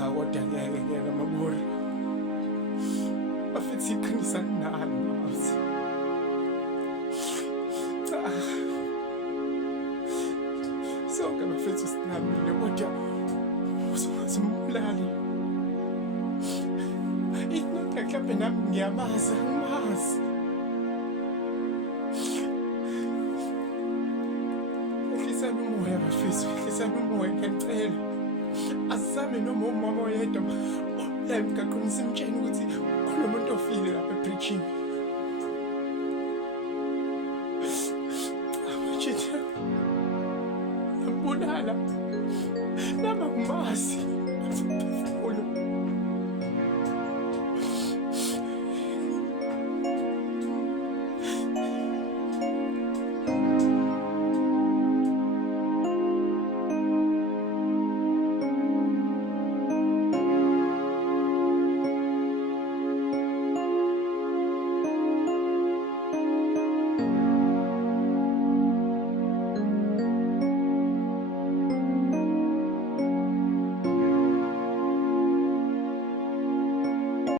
cha kodwa ngeke maburi. Bafethu iqinisa kunani mawuthi. Cha. Sonke bafethu sinamile kodwa uzozimbulali. Ithi mhlawumbe nami ngiyamazi, angimazi. Ehlisani umoya bafethu, ehlisani umoya ngiyacela. Asizame noma umama oyedwa la emgaqweni simtshene ukuthi kunomuntu ofile lapha ebridgini.